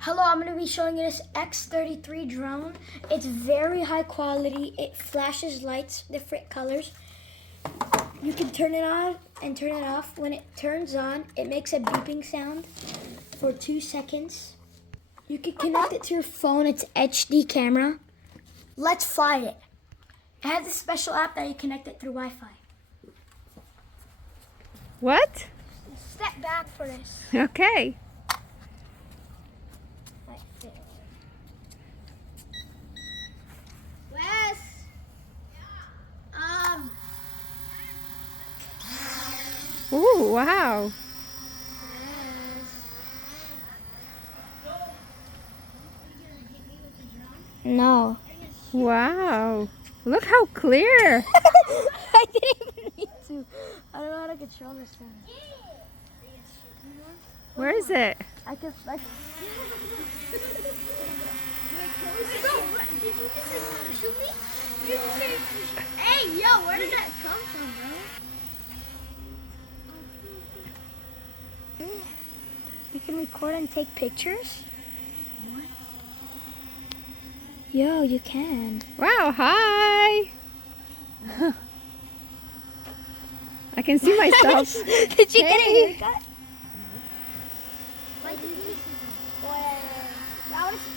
Hello, I'm going to be showing you this X33 drone. It's very high quality. It flashes lights, different colors. You can turn it on and turn it off. When it turns on, it makes a beeping sound for 2 seconds. You can connect it to your phone. It's HD camera. Let's fly it. It has a special app that you connect it through Wi-Fi. What? Step back for this. Okay. Wes! Ooh, wow. No. Wow. Look how clear. I didn't even need to. I don't know how to control this one. Where is it? I can like. Did you just shoot me? You just say, hey, yo, where did that come from, bro? You can record and take pictures? What? Yo, you can. Wow, hi. I can see myself. Did you get a haircut?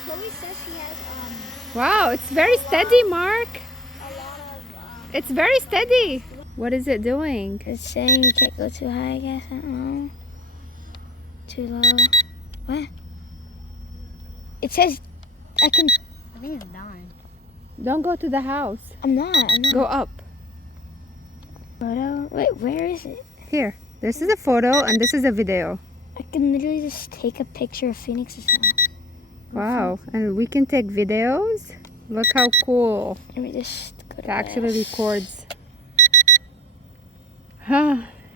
Chloe says he has Wow, it's very steady, Mark. a lot of It's very steady. What is it doing? It's saying you can't go too high, I guess. I don't know. Too low. What? It says I can. I think it's dying. Don't go to the house. I'm not. Go up. Photo. Wait, where is it? Here. This is a photo and this is a video. I can literally just take a picture of Phoenix's house. Wow. And we can take videos. Look how cool. Let me just go to It actually this. records.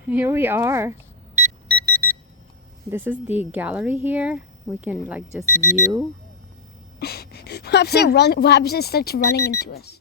Here we are. This is the gallery here. We can like just view. What happens if it starts running into us?